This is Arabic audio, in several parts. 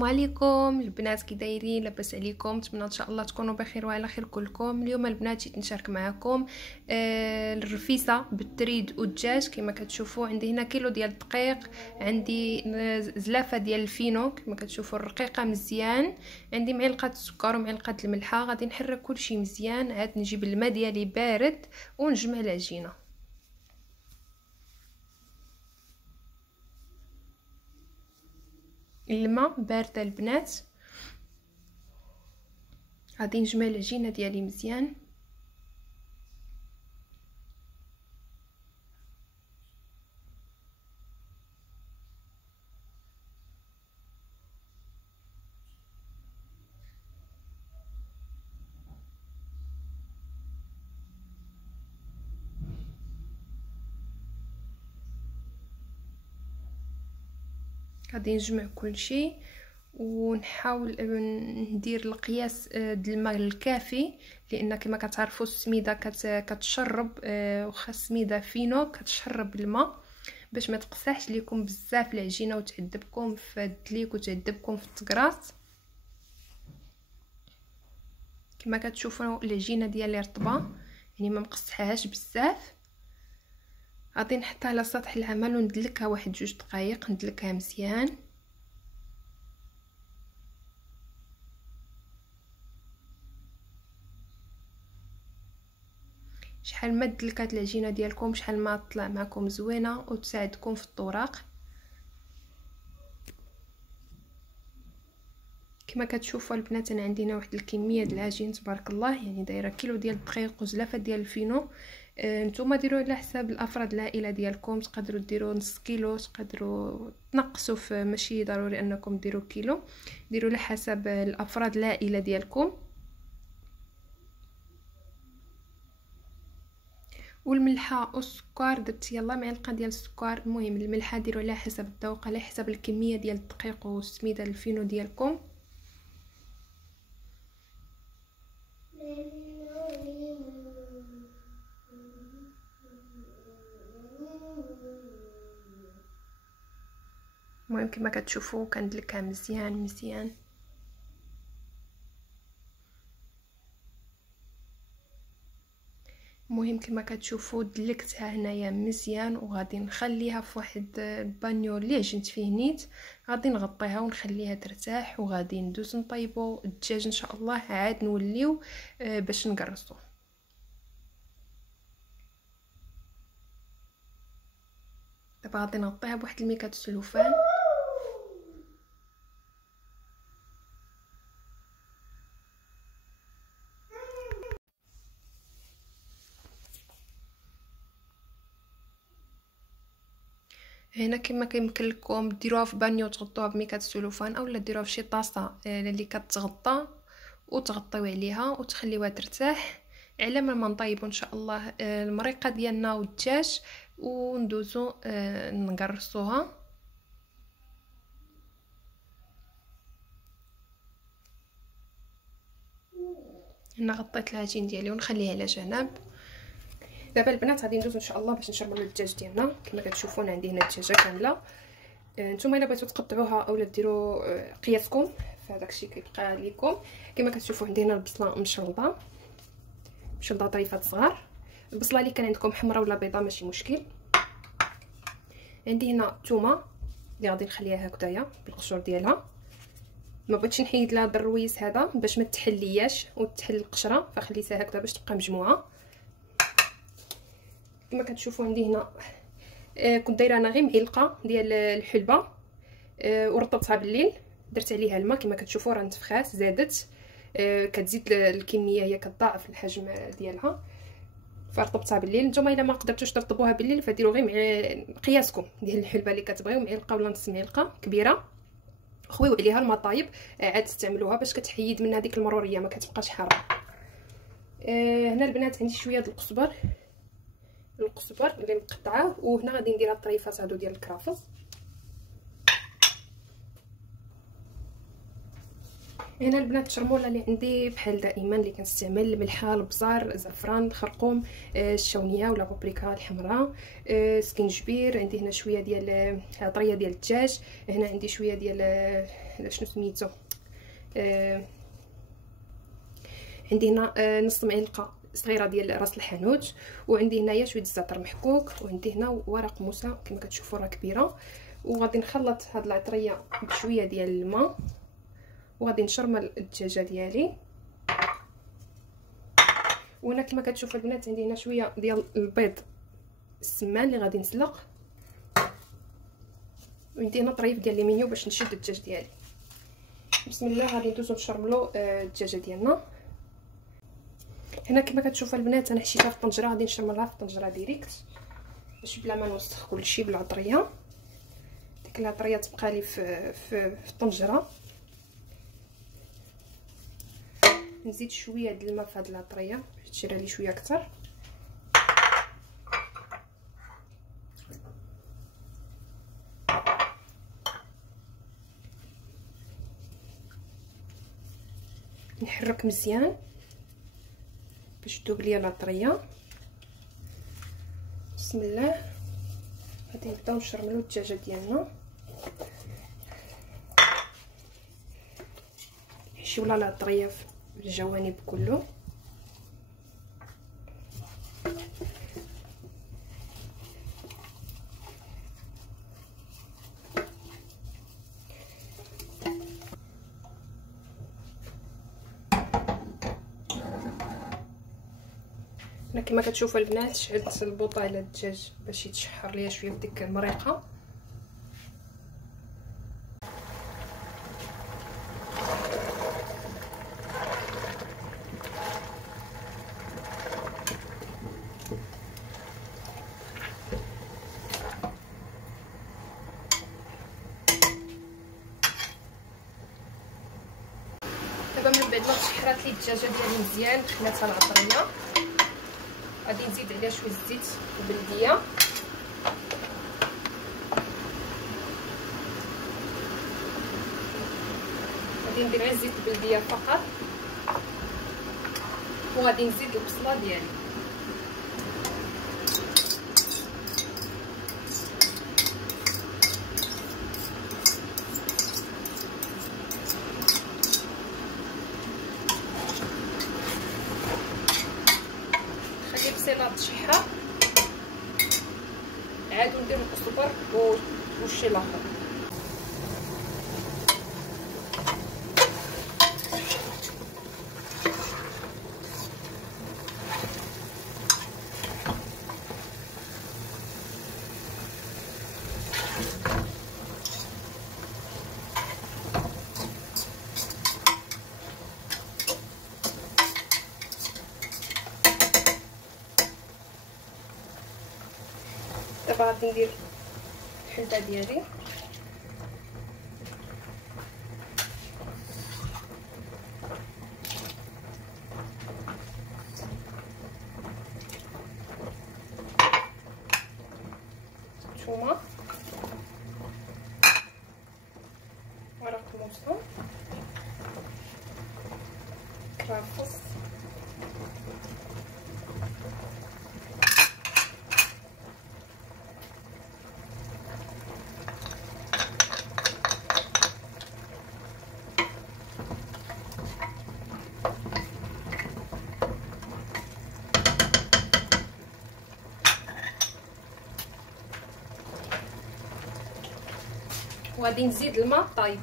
السلام عليكم البنات، كي دايرين؟ لاباس عليكم؟ نتمنى ان شاء الله تكونوا بخير وعلى خير كلكم. اليوم البنات جيت نشارك معكم الرفيسه بالتريد والدجاج. كما كتشوفوا عندي هنا كيلو ديال الدقيق، عندي زلافه ديال الفينو كما كتشوفوا الرقيقه مزيان، عندي معلقه السكر ومعلقه الملحه. غادي نحرك كلشي مزيان، عاد نجيب الماء ديالي بارد ونجمع العجينه. الماء بارده البنات، غادي نجمع العجينه ديالي مزيان. غادي نجمع كلشي ونحاول ندير القياس ديال الماء الكافي، لان كما كتعرفوا السميده كتشرب، واخا السميده فينو كتشرب الماء باش ما تقصحش لكم بزاف العجينه وتعذبكم في الدليك وتعذبكم في التقراص. كما كتشوفوا العجينه ديالي رطبه، يعني ما مقصحاهاش بزاف. غادي نحطها على سطح العمل وندلكها واحد 2 دقائق، ندلكها مزيان. شحال ما دلكات العجينه ديالكم شحال ما طلع معكم زوينه وتساعدكم في الطراق. كما كتشوفوا البنات انا عندي هنا واحد الكميه ديال العجين تبارك الله، يعني دايره كيلو ديال الدقيق وزلافه ديال الفينو. نتوما ديروا على حساب الافراد العائله ديالكم، تقدروا ديروا نص كيلو، تقدروا تنقصوا، في ماشي ضروري انكم ديروا كيلو، ديروا على حسب الافراد العائله ديالكم. والملحه والسكر درت يلا معلقه ديال السكر. المهم الملحه ديروا على حسب الذوق، على حسب الكميه ديال الدقيق والسميده الفينو ديالكم. المهم كما كتشوفوا كندلكها مزيان مزيان. المهم كما كتشوفوا دلكتها هنايا مزيان، وغادي نخليها في واحد البانيو اللي عجنت فيه نيت، غادي نغطيها ونخليها ترتاح، وغادي ندوز نطيبوا الدجاج ان شاء الله. عاد نوليو باش نقرصوا. دابا غادي نغطيها بواحد الميكات السلوفان. هنا كما كيمكن لكم ديروها في بانيو تغطوها بميكات السلوفان، اولا ديروها في شي طاسه اللي كتغطى وتغطيو عليها وتخليوها ترتاح على ما نطيبوا ان شاء الله المريقه ديالنا والدجاج وندوزو نقرصوها. هنا غطيت العجين ديالي ونخليه على جنب. دابا البنات غادي ندوز ان شاء الله باش نشربوا الدجاج ديالنا. كما كتشوفوا انا عندي هنا الدجاجه كامله. نتوما الا بغيتو تقطعوها اولا ديروا قياسكم فهذاك الشيء كيبقى لكم. كما كتشوفوا عندي هنا البصله مشلضه طريفات صغار. البصله اللي كان عندكم حمراء ولا بيضاء ماشي مشكل. عندي هنا الثومه اللي غادي نخليها هكذايا بالقشور ديالها، ما بغيتش نحيد لها الرويس هذا باش ما تحلياش وتحل القشره، فخليتها هكذا باش تبقى مجموعه. كما كتشوفوا عندي هنا كنت دايره انا غير معلقه ديال الحلبه ورطبتها بالليل، درت عليها الماء. كما كتشوفوا راه نتفخات زادت، كتزيد الكميه هي كتضاعف الحجم ديالها، فرطبتها بالليل. نتوما الا ما قدرتوش ترطبوها بالليل فديروا غير مع قياسكم ديال الحلبه اللي كتبغيو، معلقه ولا نص معلقه كبيره، خويو عليها الماء طايب عاد تستعملوها باش كتحيد من هذيك المروريه ما كتبقاش حاره. هنا البنات عندي شويه ديال القزبر اللي مقطعاه، وهنا غادي ندير الطريفات هادو ديال الكرافس. هنا البنات الشرموله اللي عندي بحال دائما اللي كنستعمل الملحه، البزار، الزعفران، الخرقوم، الشونيه ولا بابريكا الحمراء، سكنجبير. عندي هنا شويه ديال طريه ديال الدجاج، هنا عندي شويه ديال شنو سميتو، عندي هنا نص معلقه صغيره ديال راس الحانوت، وعندي هنايا شويه الزعتر محكوك، وعندي هنا ورق موسى كما كتشوفوا راه كبيره. وغادي نخلط هاد العطريه بشويه ديال الماء، وغادي نشرمل الدجاجه ديالي. وهنا كما كتشوفوا البنات عندي هنا شويه ديال البيض السمان اللي غادي نسلق، وعندي هنا طريف ديال ليمينيو باش نشد الدجاج ديالي. بسم الله غادي ندوزو نشرملو الدجاجه ديالنا. هنا كما كتشوفوا البنات انا حشيتها في الطنجره، غادي نشرملها في الطنجره ديريكت باش بلا ما نوسخ كلشي بالعطريه. ديك العطريه تبقى لي في الطنجره. نزيد شويه د الماء في هاد العطريه باش تشرى لي شويه اكثر. نحرك مزيان باش تذوب ليا العطريه. بسم الله غادي نبداو نشرملو الدجاجه ديالنا. نحشيو لها العطريه في الجوانب كله. هنا كما كتشوفوا البنات شعلت البوطه على الدجاج باش يتشحر ليا شويه بديك المريقه. دابا من بعد ما تشحرات لي الدجاجه ديالي مزيان خلاتها العطريه، غادي نزيد عليها شويه الزيت البلديه. غادي ندير غير الزيت البلديه فقط، وغادي نزيد البصله ديالي. بسيله تشحر عاد ندير الصبر والشي الاخر. دابا غادي ندير الحلبه ديالي. ثومه، ورق موسى، كرافس، وغادي نزيد الماء طايب.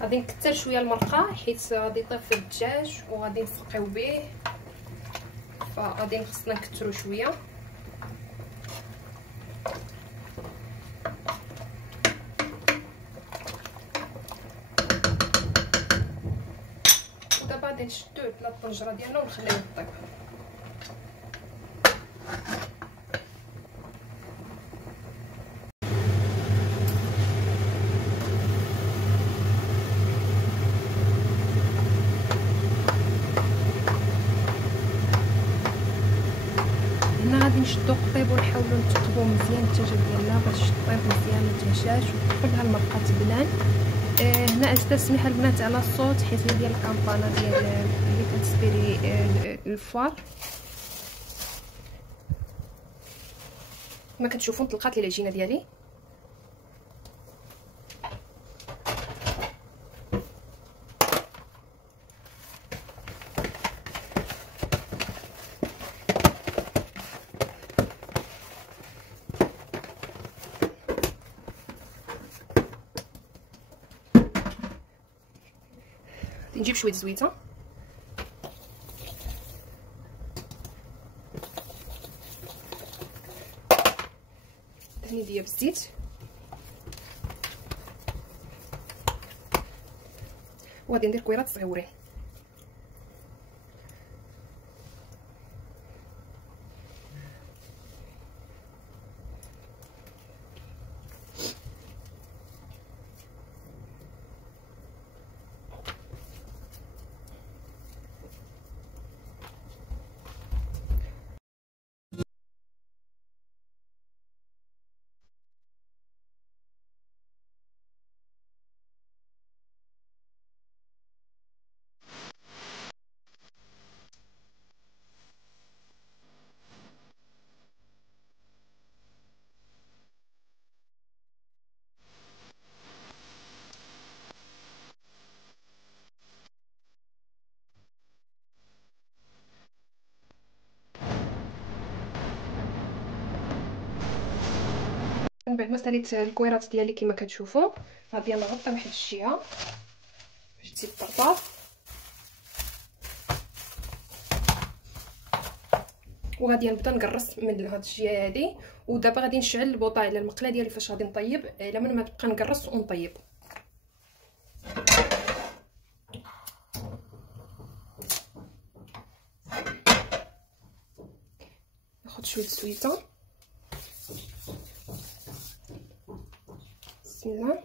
غادي نكثر شويه المرقه حيت غادي يطيب الدجاج وغادي نسقيو به، فغادي خصنا نكثروا شويه. ودابا غادي نشدوه على الطنجره ديالنا ونخليوه يطيب. غادي غادي نشدو القطيب ونحاولوا نثقبوا مزيان الدجاجه ديالنا باش طيب مزيان ما تنشاش وتدخل لها المرقه تبنان. هنا ازيد السميحه البنات على الصوت حيت هي ديال الكامبانا ديال اللي كتسبيري الفوار. كما كتشوفوا طلقات لي العجينه ديالي. نجيب شويه زويته دهنيه بالزيت وغادي ندير كويرات صغيورين. من بعد ما ساليت الكويرات ديالي كما كتشوفوا غادي نغطي واحد الجهه باش تزيد طرطار وغادي نبدا نقرص من هاد الجهه هادي. ودابا غادي نشعل البوطه على المقله ديالي فاش غادي نطيب على من ما تبقى نقرص ونطيب. ناخذ شويه زويته بسم الله.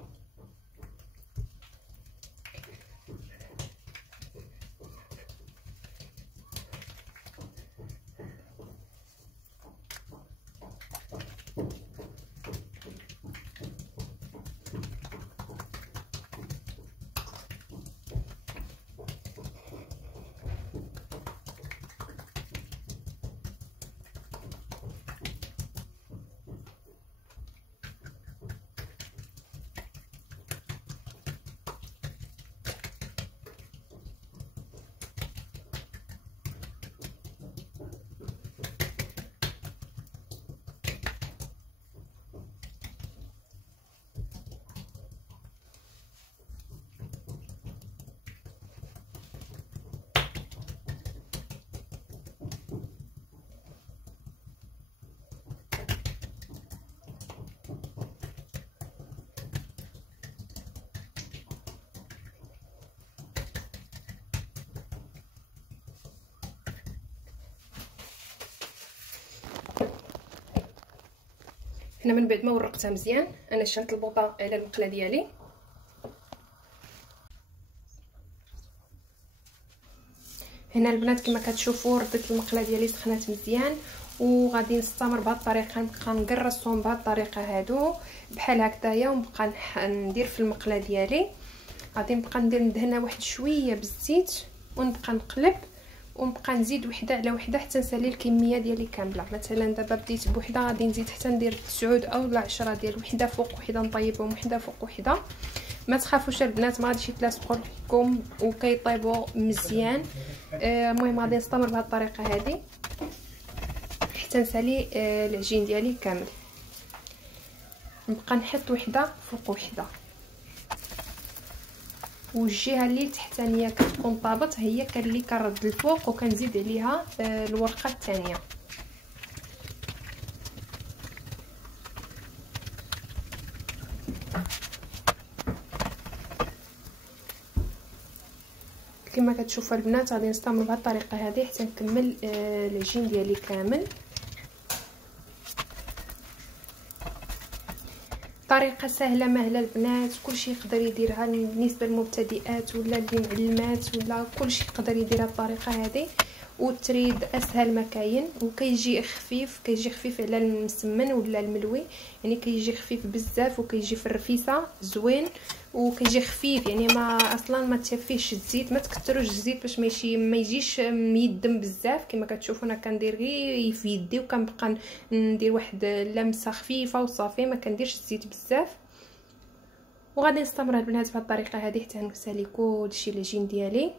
هنا من بعد ما ورقتها مزيان انا شلت البوطه على المقله ديالي. هنا البنات كما كتشوفوا رديت المقله ديالي سخنات مزيان وغادي نستمر بهذه الطريقه نبقى نقرصهم بهذه الطريقه هادو بحال هكذايا ونبقى ندير في المقله ديالي. غادي نبقى ندير ندهنها واحد شويه بالزيت ونبقى نقلب ونبقى نزيد وحده على وحده حتى نسالي الكميه ديالي كامله. مثلا دابا بديت بوحده غادي نزيد حتى ندير 9 او 10 ديال وحده فوق وحده نطيبهم وحده فوق وحده. ما تخافوش البنات ما غاديش يتلاصقوا لكم وكيطيبوا مزيان. المهم غادي نستمر بهذه الطريقه هذه حتى نسالي العجين ديالي كامل. نبقى نحط وحده فوق وحده والجهه اللي تحتانيه كتكون طابت هي اللي كنرد الفوق وكنزيد عليها الورقه الثانيه. كما كتشوفوا البنات غادي نستمر بهذه الطريقه هذه حتى نكمل العجين ديالي كامل. طريقه سهله مهله البنات كلشي يقدر يديرها بالنسبه للمبتدئات ولا اللي معلمات ولا كلشي يقدر يدير الطريقه هذه والتريد اسهل ما كاين، وكيجي خفيف، كيجي خفيف على المسمن ولا الملوي، يعني كيجي خفيف بزاف وكيجي في الرفيسه زوين وكيجي خفيف، يعني ما اصلا ما تشافيش الزيت، ما تكثروش الزيت باش ما يجيش ميدم بزاف. كما كتشوفوا انا كندير غير في يدي وكنبقى ندير واحد لمسه خفيفه وصافي، ما كنديرش الزيت بزاف. وغادي نستمر البنات بهذه الطريقه هذه حتى نسالي كلشي العجين ديالي.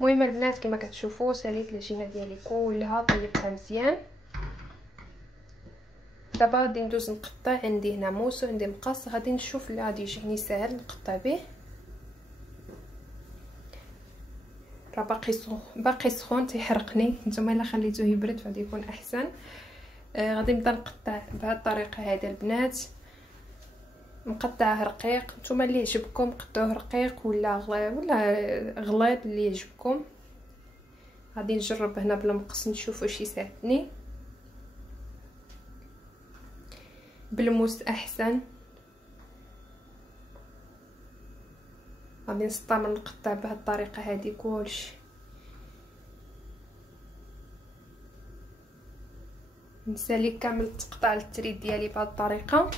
المهم البنات كما كتشوفوا ساليت العجينه ديالي كلها، طيبتها مزيان. دابا غادي ندوز نقطع. عندي هنا موس وعندي مقص، غادي نشوف اللي غادي يجيني ساهل نقطع به. راه باقي سخون تيحرقني، نتوما الا خليتوه يبرد غادي يكون احسن. غادي نبدا نقطع بهذه الطريقه هذه البنات، نقطعه رقيق. نتوما اللي يعجبكم قطعوه رقيق ولا غليظ اللي يعجبكم. غادي نجرب هنا بالمقص نشوف واش يساعدني، بالموس احسن. غادي نستمر نقطع بهذه الطريقه هذه كلشي. نسالي كامل تقطع التريد ديالي بهذه الطريقه.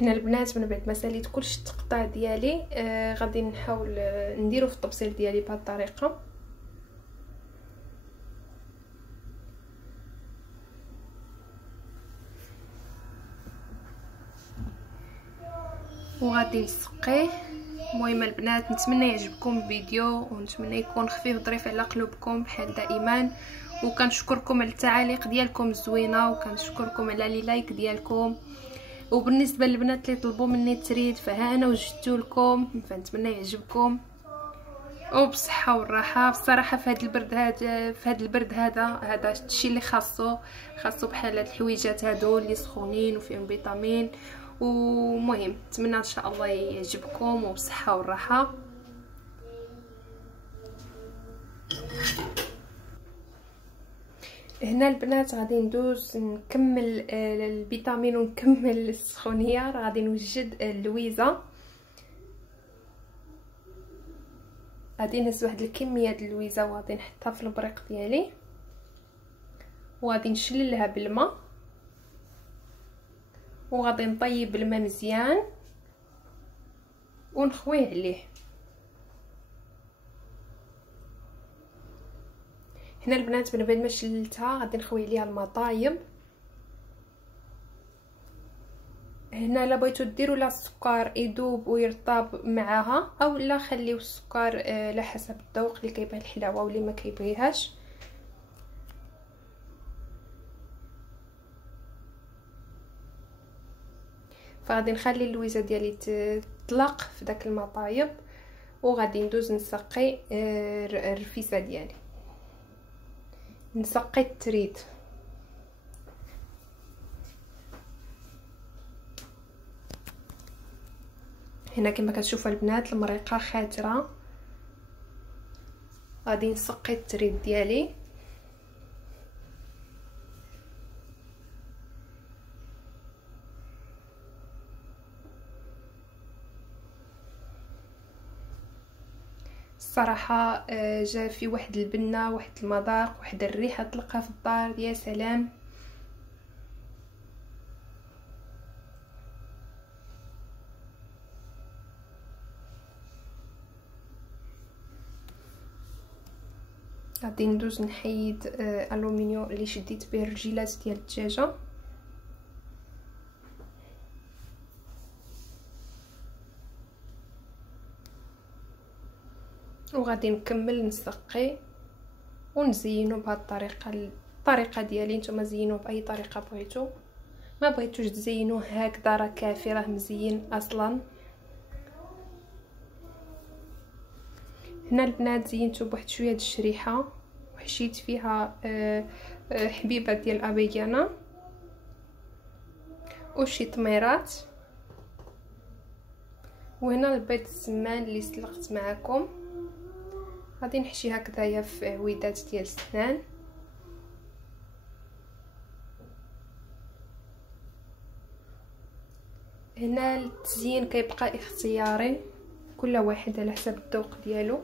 هنا البنات من بعد ما ساليت كلشي التقطاع ديالي، غادي نحاول نديرو في الطبسيل ديالي بهذه الطريقه. وغادي نسقيه. المهم البنات نتمنى يعجبكم الفيديو، ونتمنى يكون خفيف ظريف على قلوبكم بحال دائما. وكنشكركم على التعاليق ديالكم الزوينه، وكنشكركم على لي لايك ديالكم. وبالنسبه للبنات اللي طلبوا مني التريد فها انا وجدته لكم، فنتمنى يعجبكم وبصحه والراحه. بصراحه في هذا البرد هذا الشيء اللي خاصو بحال هاد الحويجات هادو اللي سخونين وفيهم فيتامين. ومهم نتمنى ان شاء الله يعجبكم وبصحه والراحه. هنا البنات غادي ندوز نكمل الفيتامين ونكمل السخونيه. غادي نوجد اللويزه. غادي نهز واحد الكميه د اللويزه وغادي نحطها في البريق ديالي وغادي نشللها بالماء وغادي نطيب الماء مزيان ونخويه عليه. هنا البنات من بعد ما شللتها غادي نخوي عليها الماء طايب. هنا الا بغيتو ديروا لا السكر يذوب ويرطب معاها او لا خليو السكر على حسب الذوق اللي كيبغي الحلاوه واللي ما كيبغيهاش. فغادي نخلي اللويزه ديالي تطلق في داك الماء طايب وغادي ندوز نسقي الرفيسه ديالي. نسقي التريد. هنا كما كتشوفوا البنات المريقه خاتره. غادي نسقي التريد ديالي. الصراحه جا في واحد البنه واحد المذاق واحد الريحه تلقى في الدار يا سلام. غادي ندوز نحيد الومنيو اللي شديت به الرجيلات ديال الدجاجه وغادي نكمل نسقي ونزينو بهذه الطريقه ديالي. نتوما زينوه باي طريقه بغيتو، ما بغيتوش تزينوه هكذا راه كافي، راه مزيين اصلا. هنا البنات زينتو بواحد شويه د الشريحه وحشيت فيها حبيبه ديال الابيضانه وشي طميرات. وهنا البيض السمان اللي سلقت معكم غادي نحشي هكذايا في عويدات ديال السنان. هنا التزيين كيبقى اختياري، كل واحد على حسب الذوق ديالو.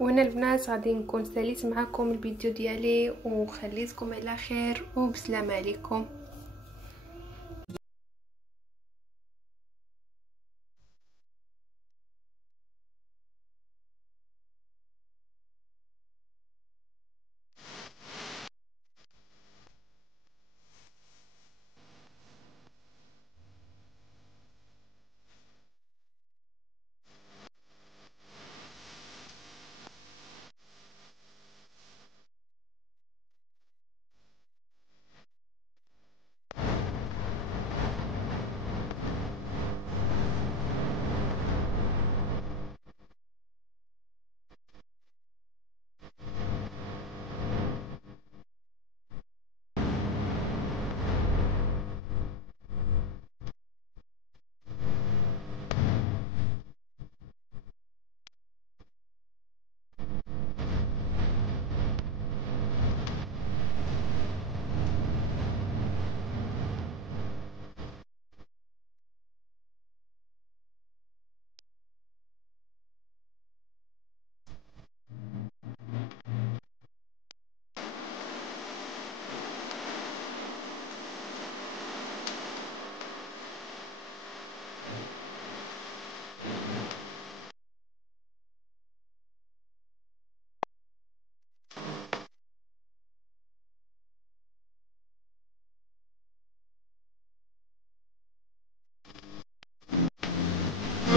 وهنا البنات غادي نكون ساليت معكم الفيديو ديالي وخليتكم على خير وبسلامه عليكم.